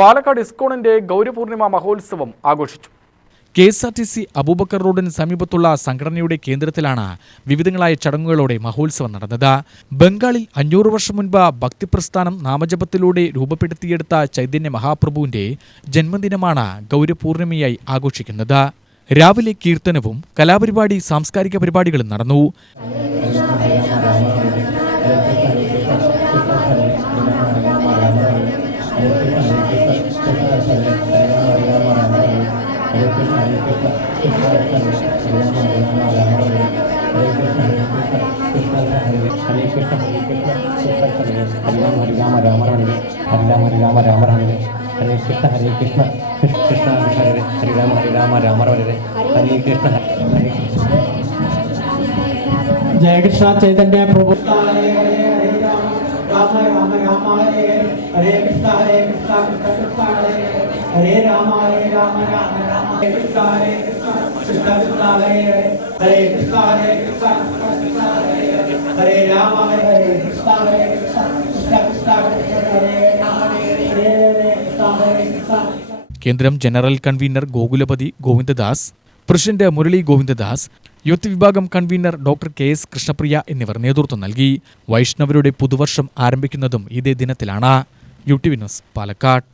പാലക്കാട് ഇസ്കോണിന്റെ ഗൗരപൂർണിമ മഹോത്സവം ആഘോഷിച്ചു. KSRTC അബൂബക്കർ റോഡിന് സമീപത്തുള്ള സംഘടനയുടെ കേന്ദ്രത്തിലാണ് വിവിധങ്ങളായ ചടങ്ങുകളോടെ മഹോത്സവം നടന്നത്. ബംഗാളിൽ 500 വർഷം മുൻപ് ഭക്തിപ്രസ്ഥാനം നാമജപത്തിലൂടെ രൂപപ്പെടുത്തിയെടുത്ത ചൈതന്യ മഹാപ്രഭുവിന്റെ ജന്മദിനമാണ് ഗൗരപൂർണിമയായി ആഘോഷിക്കുന്നത്. രാവിലെ കീർത്തനവും കലാപരിപാടി, സാംസ്കാരിക പരിപാടികളും നടന്നു. जय कृष्ण चैतन्य प्रभु हरे कृष्ण कृष्ण कृष्ण हरे राम राम राम हरे कृष्ण कृष्ण कृष्ण हरे कृष्ण हरे राम हरे कृष्ण कृष्ण कृष्ण हरे राम हरे कृष्ण. കേന്ദ്രം general convener Gokulapathi Govindadas, president Murali Govindadas, youth വിഭാഗം കൺവീനർ ഡോക്ടർ KS കൃഷ്ണപ്രിയ എന്നിവർ നേതൃത്വം നൽകി. വൈഷ്ണവരുടെ പുതുവർഷം ആരംഭിക്കുന്നതും ഇതേ ദിനത്തിലാണ്. UTV news, Palakkad.